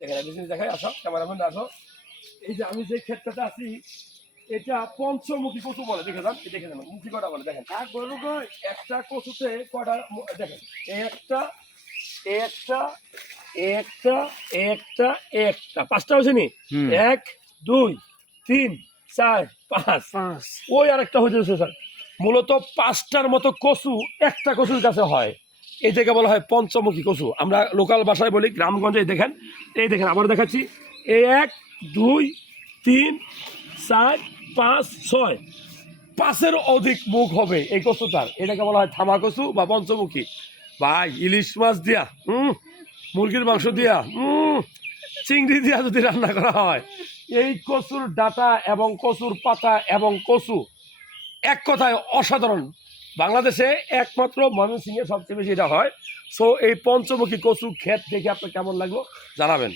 দেখেন দেখাই, আসো ক্যামেরাম্যান আসো। এই যে আমি যে ক্ষেতটাতে আছি এটা পঞ্চমুখী কচু বলে, দেখে যান মুখী কটা বলে দেখেন। একটা কচুতে কটা দেখেন, একটা একটা একটা একটা একটা পাঁচটা হয়েছে নি, 1 2 3 4 5 ওই আরেকটা হয়েছে স্যার। মূলত 5টার মতো কচু একটা কচুর কাছে হয়, এই থেকে বলা হয় পঞ্চমুখী কচু। আমরা লোকাল ভাষায় বলি, গ্রামগঞ্জে দেখেন। এই দেখেন আবার দেখাচ্ছি, 1 2 3 4 5 6 5-এর অধিক মুখ হবে এই কচুটার, এটাকে বলা হয় থামা কচু বা পঞ্চমুখী। ভাই ইলিশ মাছ দিয়া মুরগির মাংস দিয়া চিংড়ি দিয়া যদি রান্না করা হয়, এই কচুর ডাটা এবং কচুর পাতা এবং কচু এক কথায় অসাধারণ। বাংলাদেশে একমাত্র ময়মনসিংহে সবচেয়ে বেশি এটা হয়। সো এই পঞ্চমুখী কচু ক্ষেত দেখে আপনার কেমন লাগলো জানাবেন।